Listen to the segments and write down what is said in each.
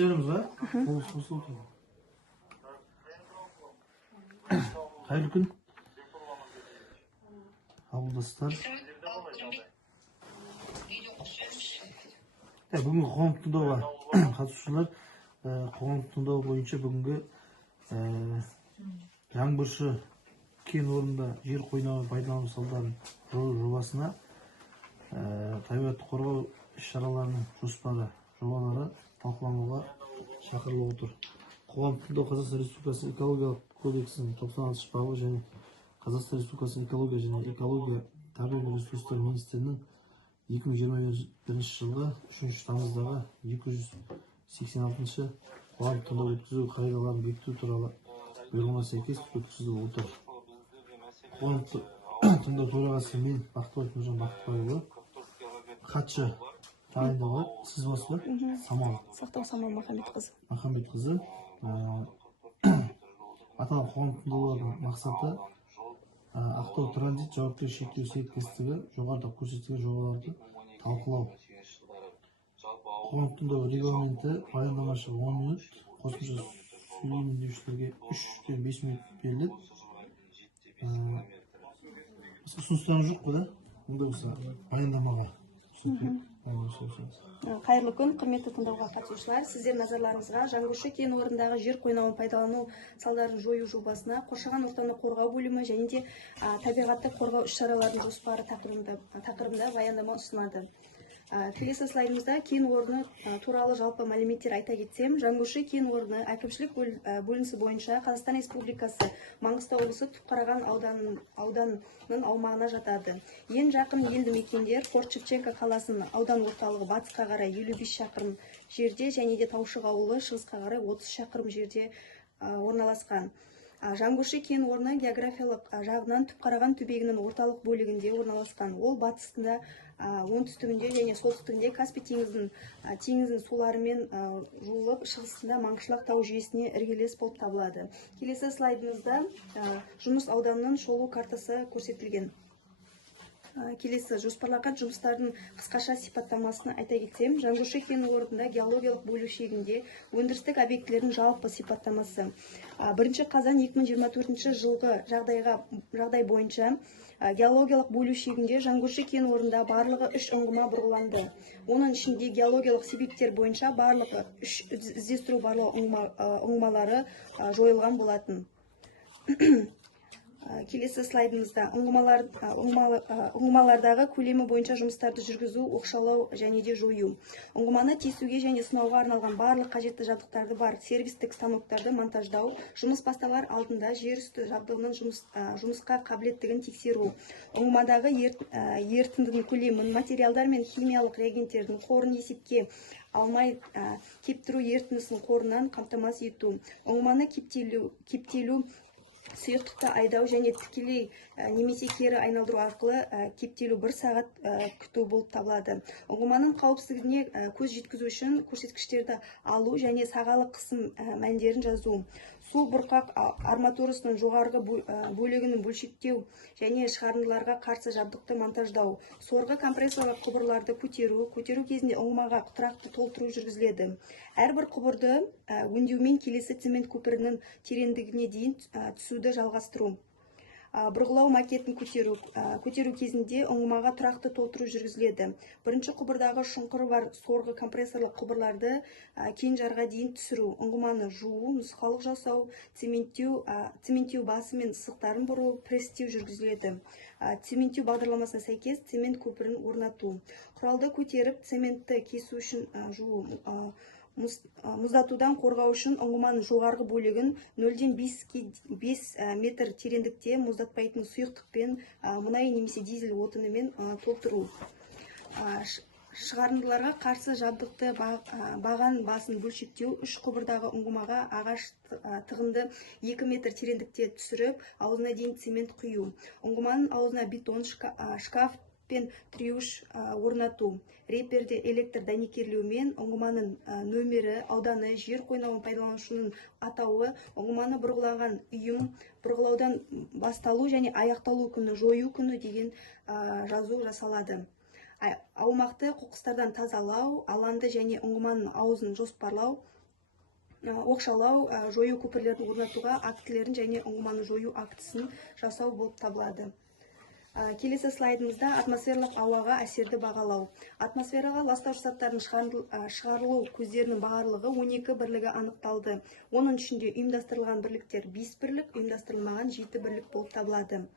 Başlayalım mı? Hayırlı gün. Ауылдастар. Бүгінгі қоғамдық тыңдауға қатысушылар, қоғамдық тыңдау бойынша бүгінгі жаңбыршы кен орнында жер қойнауын пайдалану салдарын жою жобасына табиғатты қорғау іс-шараларының жобалары талқылануға шақырылып отыр. Қоғамдық тыңдау Қазақстан Республикасы экологиялық кодексінің 96 бабы және Қазақстан Республикасы экология және экология табиғи ресурстар министрінің 2021 жылғы 3 тамыздағы 286 қоғамдық тыңдау өткізу қағидаларын бекіту туралы бұйрығына сәйкес өткізіліп отыр. Қоғамдық тыңдау төрағасы мен Бақтыбаев Нұржан Бақтыбайұлы, хатшы тағайындауға сіз боласыз ба? Самал. Сақтау Самал Махамбетқызы. Махамбетқызы. Аталған қоғамдық тыңдаулардың мақсаты Ақтау транзит жауапкершілігі шектеулі серіктестігі жоғарыда көрсетілген жобаларды талқылау. Қоғамдық тыңдау регламенті баяндамашы 10 минут, қосымша сөйлемдеушілерге 3-5 минут беріледі. Ұсыныстарыңыз жоқ па да? Онда болса баяндамаға. Қайырлы күн, құрметті тыңдауға қатысушылар. Сіздер назарларыңызға жаңбыршы кен орнындағы жер қойнауын пайдалану салдарын жою жобасына қоршаған ортаны қорғау бөлімі және де табиғатты қорғау іс-шараларының жоспары тақырыбында баяндама ұсынады. Келесі слайдымызда кен орны туралы жалпы мәліметтер айта кетсем, жаңбыршы кен орны әкімшілік бөлінісі бойынша Қазақстан Республикасы Маңғыстау облысы Түпқараған ауданының аумағына жатады. Ең жақын елді мекендер Форт-Шевченко қаласының аудан орталығы батысқа қарай 55 шақырым жерде және де Таушық ауылы шығысқа қарай 30 шақырым жерде орналасқан. Жаңбыршы кен орны географиялық жағынан Түпқараған түбегінің орталық бөлігінде орналасқан. Ол батысында, оңтүстігінде және солтүстігінде Каспий теңізінің суларымен жуылып, шығысында Маңғышлақ тау жүйесіне іргелес болып табылады. Келесі слайдымызда жұмыс ауданының шолу картасы көрсетілген. Келесі жоспарланған жұмыстардың қысқаша сипаттамасын айта кетсем, жаңбыршы кен орнында геологиялық бөлушегінде өндірістік объектілердің жалпы сипаттамасы. 1 қазан 2024 жылғы жағдай бойынша геологиялық бөлушегінде жаңбыршы кен орнында барлығы 3 ұңғыма бұрғыланды. Оның ішінде геологиялық себептер бойынша барлығы 3 іздестіру барлау ұңғымалары жойылған болатын. Келесі слайдымызда ұңғымалардағы көлемі бойынша жұмыстарды жүргізу, оқшаулау және де жою. Ұңғыманы тесуге және сынауға арналған барлық қажетті жабдықтарды бар сервистік станоктарды монтаждау, жұмыс басталар алдында жер үсті жабдығының жұмысқа қабілеттігін тексеру. Ұңғымадағы ерітіндінің көлемін, материалдар мен химиялық реагенттердің қорын есепке алмай кептіру ерітіндісінің қорынан қамтамасыз ету. Ұңғыманы кептелу сұйықтықты айдау және тікелей немесе кері айналдыру арқылы кептелу 1 сағат күту болып табылады. Ұңғыманың қауіпсіздігіне көз жеткізу үшін көрсеткіштерді алу және сағалы қысым мәндерін жазу. Су бұрқақ арматурасының жоғарғы бөлігінің бөлшектеу және шығарындыларға қарсы жабдықты монтаждау. Сорғы компрессорлық құбырларды көтеру кезінде ұңғымаға тұрақты толтыру жүргізіледі. Әрбір құбырды өңдеумен келесі цемент көпірінің тереңдігіне дейін түсуді жалғастыру. Бұрғылау макетін көтеру кезінде ұңғымаға тұрақты толтыру жүргізіледі. Бірінші құбырдағы шұңқыры бар сорғы компрессорлық құбырларды кен жарға дейін түсіру. Ұңғыманы жуу, нұсқалық жасау, цементтеу басы мен сызықтарын бұру, пресстеу жүргізіледі. Цементтеу бағдарламасына сәйкес цемент көпірін орнату. Құралды көтеріп, цементті кесу үшін жуу. Мұздатудан қорғау үшін ұңғыманың жоғарғы бөлігін 0-ден 5 метр тереңдікте мұздатпайтын сұйықтықпен мұнай немесе дизель отынымен толтыру. Шығарындыларға қарсы жабдықты баған басын бөлшектеу 3 құбырдағы ұңғымаға ағаш тығынды 2 метр тереңдікте түсіріп, аузына дейін цемент құю. Ұңғыманың аузына бетон шкаф пен триуш орнату. Реперде электр дәнекерлеумен ұңғыманың нөмірі, ауданы, жер қойнауын пайдаланушының атауы, ұңғыманы бұрғылаған ұйым, бұрғылаудан басталу және аяқталу күні, жою күні деген жазу жасалады. Аумақты қоқыстардан тазалау, алаңды және ұңғыманың аузын жоспарлау, оқшаулау, жою көпірлерін орнатуға актілерін және ұңғыманы жою актісін жасау болып табылады. Келесі слайдымызда атмосфералық ауаға әсерді бағалау. Атмосфераға ластауыш заттардың шығарылу көздерінің барлығы 12 бірлігі анықталды. Оның ішінде ұйымдастырылған бірліктер 5 бірлік, ұйымдастырылмаған 7 бірлік болып табылады.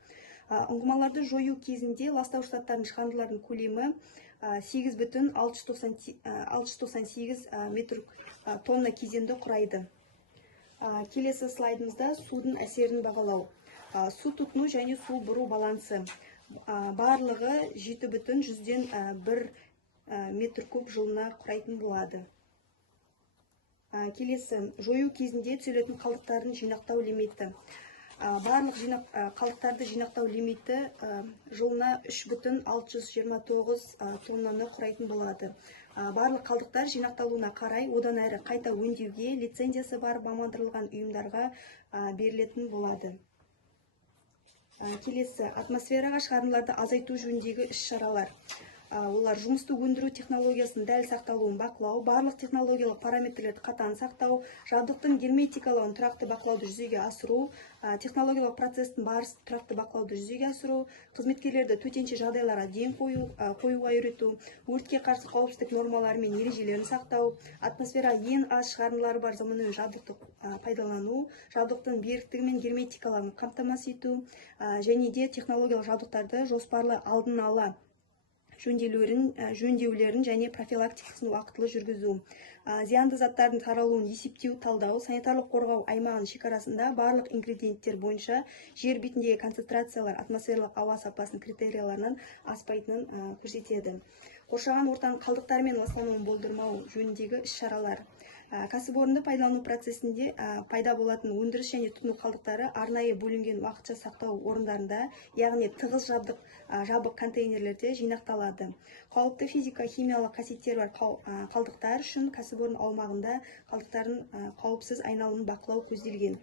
Ұңғымаларды жою кезінде ластауыш заттардың шығарындылардың көлемі 8,698 метр тонна кезенді құрайды. Келесі слайдымызда судың әсерін бағалау. Су тұтыну және су бұру балансы. Барлығы 7,1 метр куб жылына құрайтын болады. Келесі, жою кезінде түзілетін қалдықтардың жинақтау лимиті. Барлық қалдықтарды жинақтау лимиті жылына 3,629 тоннаны құрайтын болады. Барлық қалдықтар жинақталуына қарай одан әрі қайта өңдеуге лицензиясы бар мамандандырылған ұйымдарға берілетін болады. Келесі, атмосфераға шығарындыларды азайту жөніндегі іс-шаралар. Олар жұмысты өндіру технологиясының дәл сақталуын бақылау, барлық технологиялық параметрлерді қатаң сақтау, жабдықтың герметикалауын тұрақты бақылауды жүзеге асыру, технологиялық процестің барысын тұрақты бақылауды жүзеге асыру, қызметкерлерді төтенше жағдайларға ден қоюға үйрету, өртке қарсы қауіпсіздік нормалары мен ережелерін сақтау, атмосфераға ең аз шығарындылары бар заманауи жабдықты пайдалану, жабдықтың беріктігі мен герметикаларын қамтамасыз ету, және де технологиялық жабдықтарды жоспарлы алдын ала жөндеулерін және профилактикасын уақытылы жүргізу. Зиянды заттардың таралуын есептеу, талдау, санитарлық қорғау аймағының шекарасында барлық ингредиенттер бойынша жер бетіндегі концентрациялар атмосфералық ауа сапасының критерияларынан аспайтынын көрсетеді. Қоршаған ортаның қалдықтармен ластануын болдырмау жөніндегі іс-шаралар. Кәсіпорынды пайдалану процесінде пайда болатын өндіріс және тұтыну қалдықтары арнайы бөлінген уақытша сақтау орындарында, яғни тығыз жабық контейнерлерде жинақталады. Қауіпті физика-химиялық қасиеттері бар қалдықтар үшін кәсіпорын аумағында қалдықтардың қауіпсіз айналымын бақылау көзделген.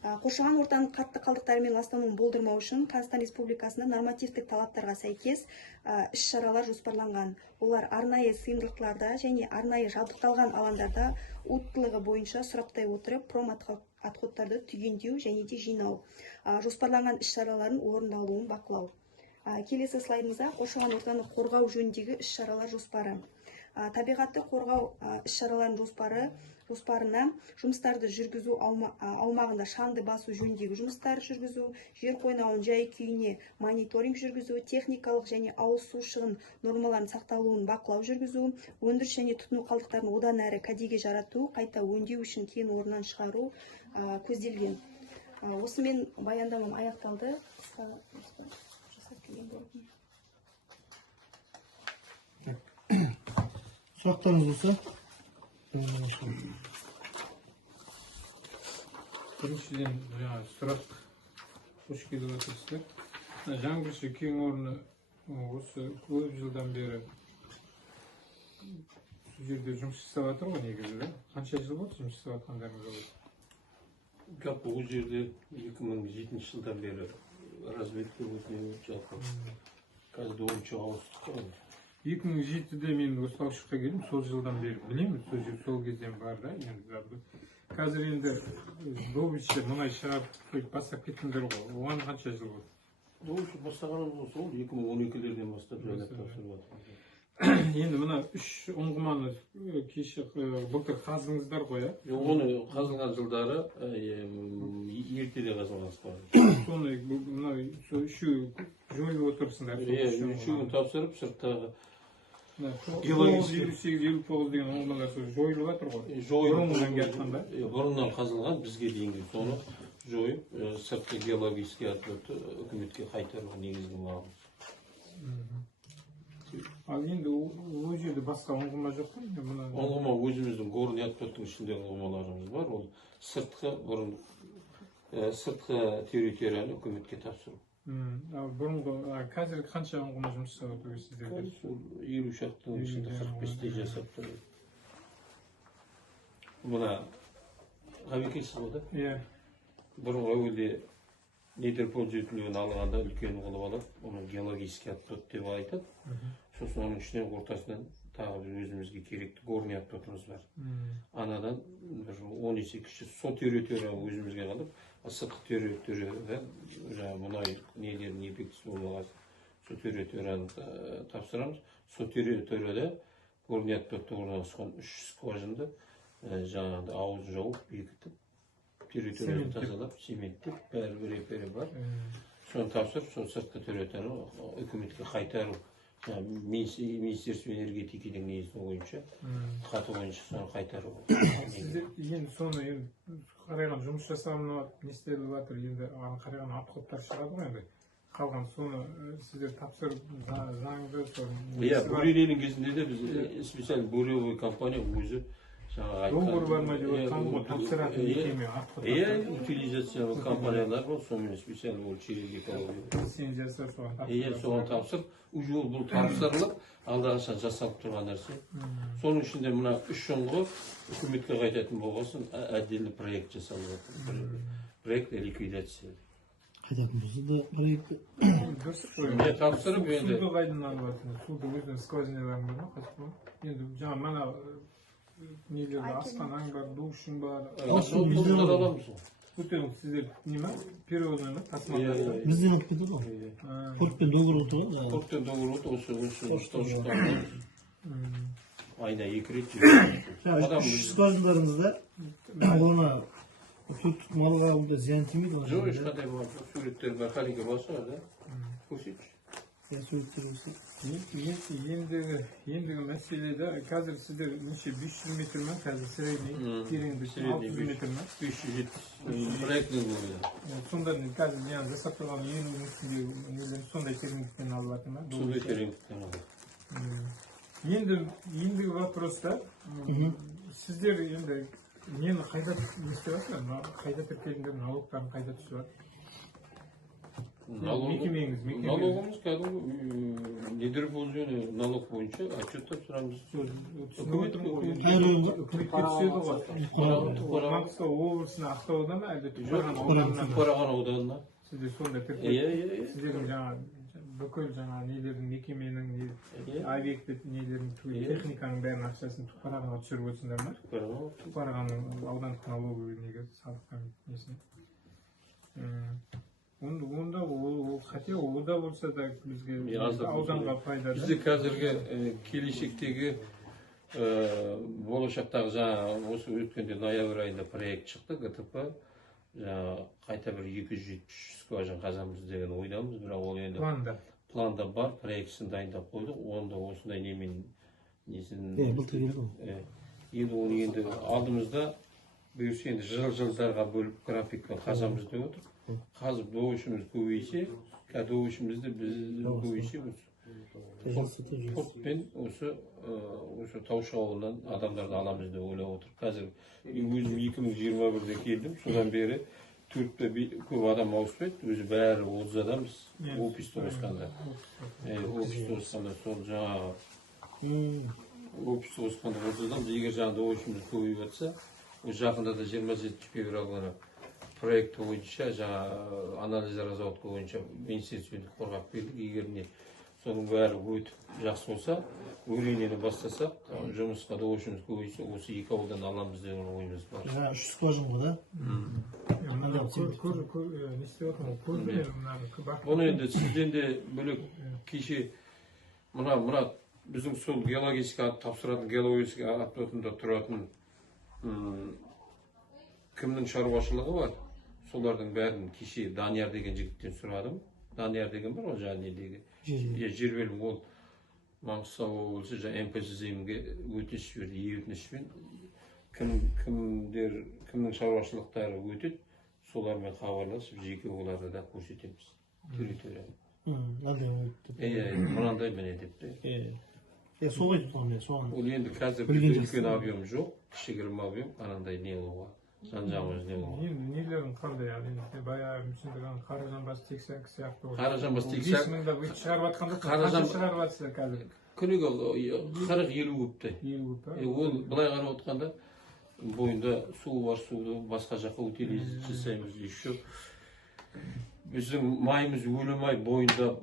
Қоршаған ортаның қатты қалдықтарымен ластануын болдырмау үшін Қазақстан Республикасында нормативтік талаптарға сәйкес іс-шаралар жоспарланған. Олар арнайы сыйымдылықтарда және арнайы жабдықталған алаңдарда уыттылығы бойынша сұраптай отырып промотходтарды түгендеу және де жинау. Жоспарланған іс-шаралардың орындалуын бақылау. Келесі слайдымызда қоршаған ортаны қорғау жөніндегі іс-шаралар жоспары. Табиғатты қорғау іс-шараларының жоспарына жұмыстарды жүргізу аумағында шаңды басу жөніндегі жұмыстар жүргізу, жер қойнауын жай-күйіне мониторинг жүргізу, техникалық және ауыз су шығын нормаларын сақталуын бақылау жүргізу, өндіріс және тұтыну қалдықтарын одан әрі кәдеге жарату, қайта өңдеу үшін кен орнынан шығару көзделген. Осымен баяндамам аяқталды. Сұрақтарыңыз болса? Біріншіден сұрақ қош келіп отырсыздар. Жаңғыршы кен орны осы көп жылдан бері сол жерде жұмыс жасап жатыр ғой негізі. Қанша жыл болды жұмыс жасап жатқандарыңыз болады? Жалпы ол жерде 2007 жылдан бері разведка өтіне жалпы қазір бойынша ауыстық. 2007-де мен Осылаушыққа келдім, сол жылдан бері білемін, сол кезден бар да. Қазір енді добыча мұнай шығарып бастап кеттіңдер ғой, оған қанша жыл болды? Добыча бастағанымыз сол 2012-лерден бастап жайлап тапсырып жатырмыз. Енді мына 3 ұңғыманы кеше былтыр қаздыңыздар ғой, иә? Оны қазылған жылдары ертеде қазылғанымыз бар. Соны мына үшеуі жойып отырсыңдар. Үшеуін тапсырып сырттағы 58-59 деген ұңғымалар жойылып жатыр ғой. Бұрыннан келатқанда. Бұрыннан қазылған бізге дейінгі соны жойып сыртқы геологический отчетты үкіметке қайтаруға негізгі маңыз. Ал енді ол жерде басқа ұңғыма жоқ па? Ұңғыма өзіміздің горный отчеттің ішінде ұңғымаларымыз бар. Ол сыртқы территорияны үкіметке тапсыру. Бұрынғы қазір қанша ұңғыма жұмыс жасап отыр сіздерде? 50 шақтың ішінде 45-те жасап тұр. Мына ғабекесіз болды. Иә. Бұрынғы әуелде Нидерпол жетілуін алғанда үлкен қылып алып, оны геологический отчет деп айтып, сосын оның ішінен ортасынан тағы бір өзімізге керекті горный отплатымыз бар. Анадан бір 10 есе кіші со територия өзімізге қалып, сыртқы территорияда жаңағы мұнай нелердің ефектісі болмаған со территорияны тапсырамыз. Со территорияда горный отплатта орналасқан 3 скважинды жаңағыда ауызын жауып, бекітіп, территорияны тазалап, цементтеп, бәрі репері бар. Соны тапсырып, сол сыртқы территорияны үкіметке қайтару. Министерство энергетиканың негізі бойынша, хаты бойынша соны қайтару. Сіздер енді соны қарайған жұмыс жасауына не істеліп жатыр, енді қарайған отходтар шығады ғой енді. Қалған соны сіздер тапсырып заңды соны. Иә, бурененің кезінде де біз специаль буревой компания өзі договор бар ма деп отқан тапсыратын мекеме отход. Иә, утилизациялық компаниялар бар, сонымен специально ол черек экология. Сен жасап соған тапсырып. Иә, соған тапсырып, уже бұл тапсырылып, алдағашан жасалып тұрған нәрсе. Соның ішінде мына 3 жоңғы үкіметке қайтатын болғасын, отдельный проект жасалып жатыр. Проект ликвидация. Қайтатын болса да проект Мен тапсырып енді суды қайдан алып жатыр? Суды өзінің скважиналарың бар ма? Енді жаңа мана нелерді асханаң бар, душың бар. Осылар аламыз ғой. Өтең сіздер неме? Перевозный ма? Тасымалдайсыздар? бізден алып кетеді ғой. Портпен договор отырған. Портпен договор отыр, осы айына 2 рет. Үш скважиндарыңызда оны төрт малға зиян тимейді. Жоқ, ешқандай бар. Суреттер бар, халиге басы бар да. Көрсетші. Суреттер болса. Ендігі мәселеде қазір сіздер неше 500 метр ма қазір средний тереңдік 600 метр ма 570 проектный болды. Сонда қазір жаңа жасап тұрған ең үстінде сондай тереңдіктен алып жатыр ма? Сондай тереңдіктен алып. Ендігі вопроста сіздер енді нені қайда істеп жатсыздар? Қайда тіркеліңдер, налогтарын қайда түсіп жатыр? Налогымыз кәдімгі недервозионы налог бойынша отчет тапсырамыз. Үкіметке түседі ғой. Маңғыстау облысына, Ақтауда ма әлде Түпқараған ауданына. Сіздер сонда тіркеліп, сіздердің жаңа бүкіл жаңа нелердің мекеменің объекті нелердің техниканың бәрін ақшасын Түпқарағанға түсіріп отырсыңдар ма? Түпқарағанның аудандық налоговый неге салыққан несіне. Онда хотя ода болса да бізге ауданға пайда. Бізде қазіргі келешектегі болашақтағы жаңа осы өткенде ноябрь айында проект шықты, ГТП қайта бір 270 скважин қазамыз деген ойдамыз, бірақ ол енді планда бар, проектісін дайындап қойдық, онда осындай немен несін енді оны енді алдымызда бұйырса енді жылдарға бөліп графикпен қазамыз деп отыр. Қазір доғышымыз көбейсе, доғышымызды біз көбейсе портпен осы Таушық ауылынан адамдарды аламыз деп ойлап отыр. Қазір өзім 2021-де келдім, содан бері 4-те көп адам ауыспайды, өзі бәрі 30 адамбыз офисті қосқанда. Офисті қосқанда сол жаңағы офисті қосқанда 30 адам, егер жаңа доғышымыз көбейіп жатса, жақында да 27 февраль проект бойынша жаңа анализдер заводқа бойынша министерствені қорғап бердік. Егер не соның бәрі өтіп жақсы болса, өренені бастасақ, жұмысқа доғышымыз көбейсе, осы 2 ауылдан аламыз деген ойымыз бар. Жаңа 3 скважин ғой да? Бұны енді сізден де бөлек кеше мұна біздің сол геологический тапсыратын геологический отплатында тұратын кімнің шаруашылығы бар? Солардың бәрін кеше Данияр деген жігіттен сұрадым. Данияр деген бар ғой жаңа недегі. Жер бөлім ол Маңғыстау облысы жаңа МПСЗ-ге өтініш берді, өтінішпен кімнің шаруашылықтары өтеді, солармен хабарласып жеке оларды да көрсетеміз территорияны. Мынандай міне деп. Солай тұтқан мен соған. Ол енді қазір үлкен объем жоқ, кішігірім объем, анандай не олуға. Жан-жағымыз не олуға. Нелерін қандай енді баяғы мүсіндіған Қаражанбас тексак сияқты. Қаражанбас тексак. 5 мыңда шығарып атқанда қанша шығарып атсыздар қазір? Күніге 40-50 көпті. Ол былай қарап отқанда бойында су бар, суды басқа жаққа утилизация жасаймыз. Еще біздің майымыз өлі май бойында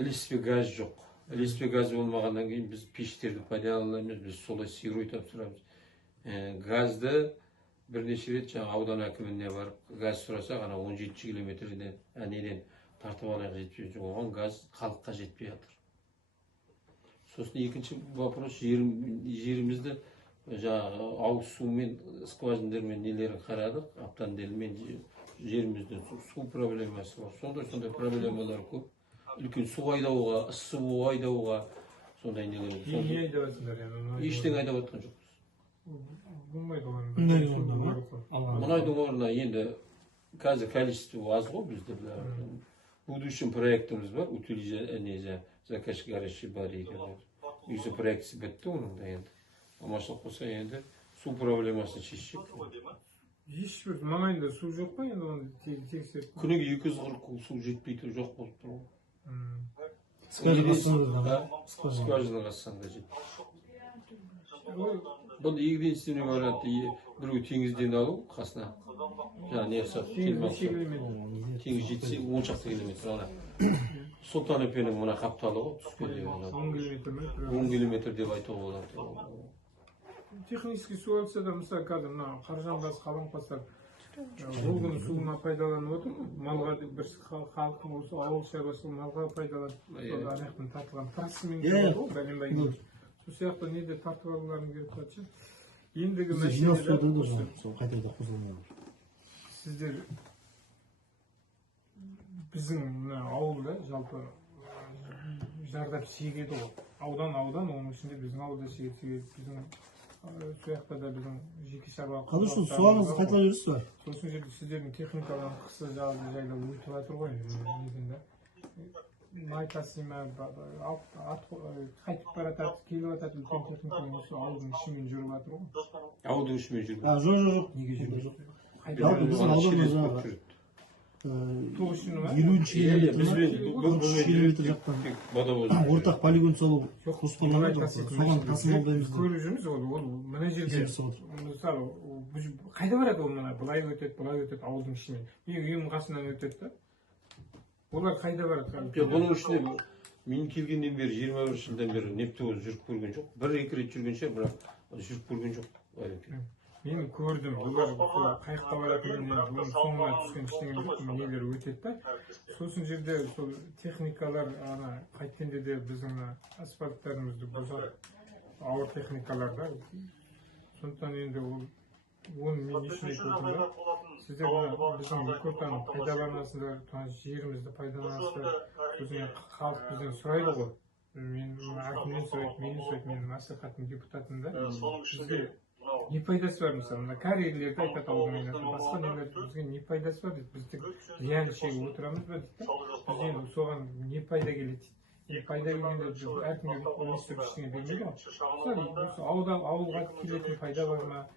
ілеспе газ жоқ. ілеспе газ болмағаннан кейін біз пештерді пайдаланамыз, біз солай сируй тапсырамыз. Газды бірнеше рет жаңа аудан әкіміне барып газ сұрасақ, ана 17 километрден әнеден тартып алайық жетпей жүр. Оған газ халыққа жетпей жатыр. Сосын екінші вопрос, жерімізді жаңағы ауыз сумен, скважиндермен нелерін қарадық, аптанделмен жерімізде су проблемасы бар. Сондай проблемалар көп. Үлкен су айдауға, су айдауға, сондай нелер. Не айдаватсыңдар енді? Ештеңе айдап жатқан жоқпыз. Болмайды Мұнайдың орнына енді қазір количество аз ғой бізде. Будущем проектіміз бар, утилизация заказчик гаражи бар екен. Үйсі проектісі бітті оның да енді. Амашылық болса енді су проблемасын шешecek. Ешбір маңайында су жоқ па енді оны тексеріп? Күніге 240 куб су жетпей тұр, жоқ болып тұр. Скважина қассаңда жетпей. Бұл единственный варианты біреу теңізден алу қасына. Жаңа не қысап келмақшы. Теңіз жетсе 10 шақты километр ана. Сұлтан өпенің мұна қапталы ғой, түскенде. 10 километр ме? 10 километр деп айтуға болады. Технический су алса да, мысалы қазір мына Қаржанбас, Қаламқастар Волганың суына пайдаланып отыр. Малға бір халықтың болса, ауыл шаруашылығы малға пайдаланып, аяқтан тартылған трассамен келеді ғой, бәленбай. Сол сияқты неде тартып алуларын керек болса. Ендігі қайтарда қосылмайды. Сіздер біздің ауылда жалпы зардап шегеді ғой. Аудан, оның ішінде біздің ауылда шегеді. Біздің сояқта да біздің жеке шаруа. Қазір суағыңызды қайталап жүрсіз ба? Сосын жерде сіздердің техникаларын қысы жазды жайлап өтіп жатыр ғой. Айтасыз ма, қайтып бара жатыр, келіп жатыр, үлкен техникамен осы ауылдың ішімен жүріп жатыр ғой. Ауылдың ішімен жүріп. Жоқ, неге жүріп жоқ. Жалпы біздің ауданымызда 50 километр жақтан ортақ полигон салу жоспарланып, соған тасымалдаймыз. Көріп жүрміз ол мына жерге мысалы қайда барады ол, мына былай өтеді ауылдың ішімен. Үйім қасынан өтеді да. Олар қайда барады? Бұның ішінде мен келгеннен бері 21 жылдан бері Нептуоз жүріп көрген жоқ. 1-2 рет жүрген шығар, бірақ жүріп көрген жоқ. Мен көрдім, олар қайықта баратынын соңына түскен ештеңе жоқ, нелер өтеді да. Сосын жерде сол техникалар қайткенде де біздің асфальттарымызды бұзады, ауыр техникалар да. Сондықтан енді оны мен ішіне көрдім да. Сіздер біздің екі ортаны пайдаланасыздар, жерімізді пайдаланасыздар. Сосын халық бізден сұрайды ғой. Мен әкімнен сұрайды, менен сұрайды, менің мәслихаттың депутатында. Бізге не пайдасы бар, мысалы, мына корейлерді айтады ауылдан, басқа нелерді бізге не пайдасы бар дейді. Біз тек зиян шегіп отырамыз ба дейді. Біз енді соған не пайда келеді дейді. Пайда келгенде біз әркімге үлестіріп ештеңе бермейді ғой. Мысалы, ауылға келетін пайда бар ма,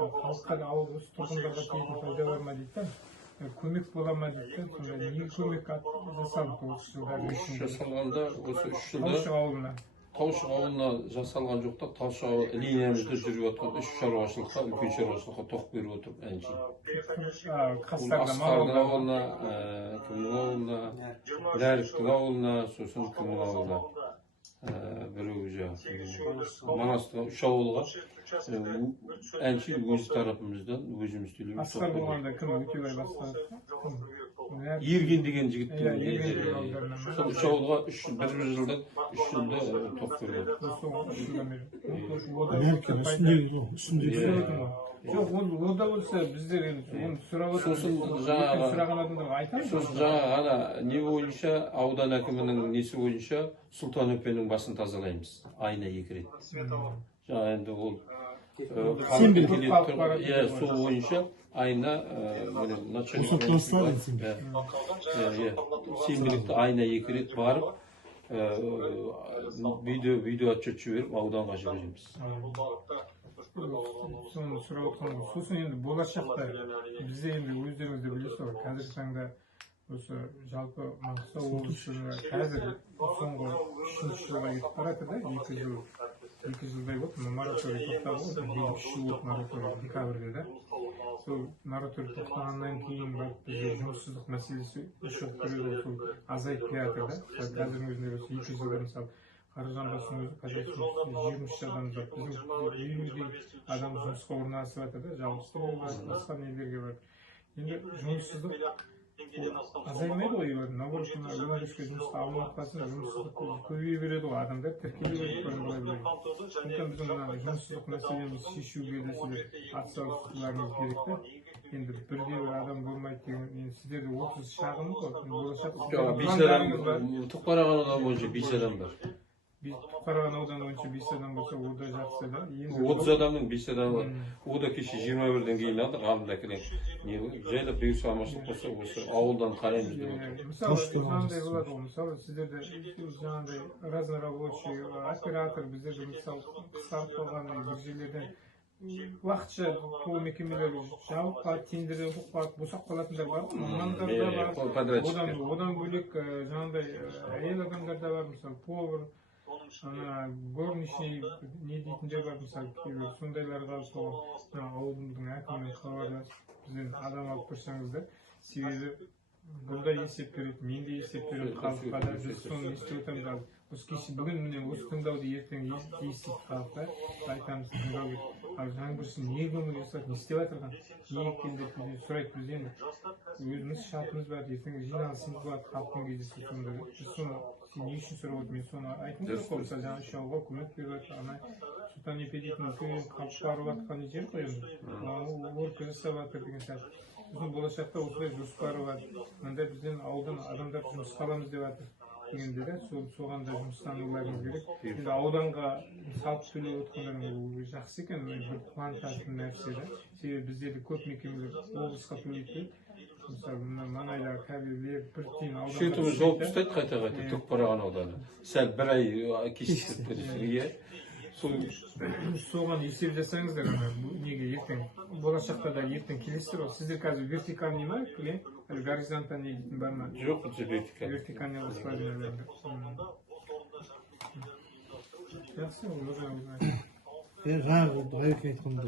халыққа да осы тұрғындарға келетін пайда бар ма дейді. Көмек бола ма дейді. Сонда не көмек жасалды осы жылдардың ішінде? Жасалғанда осы 3 жылда Таушық ауылына. Таушық ауылына жасалған жоқ та, Таушық линиямызда жүріп жатқан 3 шаруашылыққа, үлкен шаруашылыққа тоқ беріп отырып әншейін. Асқардың ауылына, кімнің ауылына, Ләріктің ауылына, сосын кімнің ауылына. Біреу Манастың 3 ауылға әншейін өз тарапымыздан өзіміз төлейміз. Асқар болғанда кім өтелай бастады? Ерген деген жігіттің сол 3 ауылға 1 жылдан 3 жылда тоқ береді. Жоқ, ол да болса біздер оны сұрап сұраған адамдарға айтамыз. Сосын жаңа не бойынша, аудан әкімінің несі бойынша Сұлтан өпенің басын тазалаймыз. Айына 2 рет. Жаңа енді ол сол бойынша айына сенбілікті айына 2 рет барып видео отчет жіберіп ауданға жібереміз. Соны сұрап отқан ғой. Сосын енді болашақта бізде енді өздеріңіз де білесіз ғой, қазіргі таңда осы жалпы Маңғыстау облысында қазір соңғы 3 жылға кетіп барады да, 2 жылдай болды, мораторий тоқтады ғой, 3 жыл болды мораторий декабрьде да. сол мораторий тоқтағаннан кейін барып бізде жұмыссыздық мәселесі үш жыл көреді сол азайып келатыр да. Қазірдің өзінде осы 2 жылда мысалы Қаражандастың өзі қазір 23 адам бар. Біздің елудей адам жұмысқа орналасып жатыр да, жалғызсыз басқа нелерге бар. Енді жұмыссыздық азаймайды ғой, наоборот, өндіріске жұмысқа алынып қалсын, жұмыссыздық көбейе береді ғой, адамдар тіркеле береді. Сондықтан біздің жұмыссыздық мәселемізді шешуге де сіздер атсалысуларыңыз керек та. Енді бірде бір адам болмайды деген, енді сіздерде 30 шағын ғой, болашақ. Жоқ, 5 адам Түпқараған ауданы бойынша 5 адам бар. Түпқараған ауданы бойынша 5 адам болса, ол да жақсы да. 30 адамның 5 адамы бар. О да кеше 21-ден кейін алдық, алдында келең. Жайлап бүйірсі амашылық болса, осы ауылдан қараймыз деп отыр. Мысалы, жаңағыдай болады ғой, мысалы, сіздерде жаңағыдай разнорабочий, оператор, біздерде мысалы қысқарып қалған бір жерлерден уақытша бұл мекемелер жауып қалып, тендерден қалып, босап қалатындар бар ғой, мамандар да бар. Одан бөлек жаңағыдай әйел адамдар да бар, мысалы, повар, горничный не дейтіндер бар, мысалы, сондайларға ауылдың әкімімен хабарласып, бізден адам алып тұрсаңыздар, себебі бұлда есеп береді, мен де есеп береді, халыққа да біз соны естіп отырмыз. Осы кеше бүгін міне осы тыңдауды ертең естіп халыққа айтамыз, тыңдау керек. Ал жаңбырсын не көңіл жасап, не істеп жатырған, не екен деп сұрайды біз енді. Өзіміз шартымыз бар, ертең жиналысымыз бар, халықтың кездесу сонда. Біз соны сен не үшін сұрап отырмын, мен соны айтып отырмын. Мысалы жаңа 3 ауылға көмек беріп жатыр, ана Сұлтан Епедейтін үлкен қалып барып жатқан жер ғой енді. Орка жасап жатыр деген сияқты. Біздің болашақта осылай жоспары бар. Мында бізден ауылдан адамдар жұмысқа аламыз деп жатыр. Дегенде де соған да жұмыстануларыңыз керек. Енді ауданға салып төлеп отқандарың жақсы екен, бір қуантатын нәрсе да. Себебі біздерде көп мекемелер облысқа төлейді. Мысалы, маңайдағы кәбелер бір тиын ауданға Шетіміз жауып ұстайды қайта-қайта Түпқараған ауданы. Сәл бір ай кешіктіріп бересің. Соған есеп жасаңыздар, неге ертең, болашақта да ертең келесіздер ғой. Сіздер қазір вертикальный ма, горизонтальный дейтін бар ма? Жоқ, бұл вертикальный. Вертикальный баспалдың. Жақсы, жаңағы ғайып айтқанды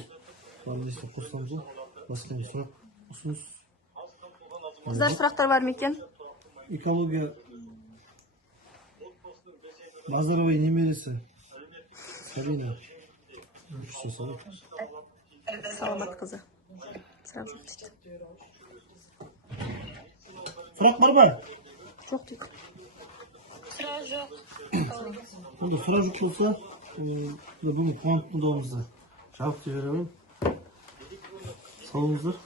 несіне қосыламыз ғой, басқа не сұрақ, ұсыныс. Қыздар, сұрақтар бар ма екен? Экология Базаровой немересі Сабина. Саламат қызы. Сұрақ жоқ дейді. Сұрақ бар ма? Жоқ дейді. Сұрақ жоқ. Енді сұрақ жоқ болса, бүгін қуанып тыңдауымызды жауап деп беремін. Сау болыңыздар.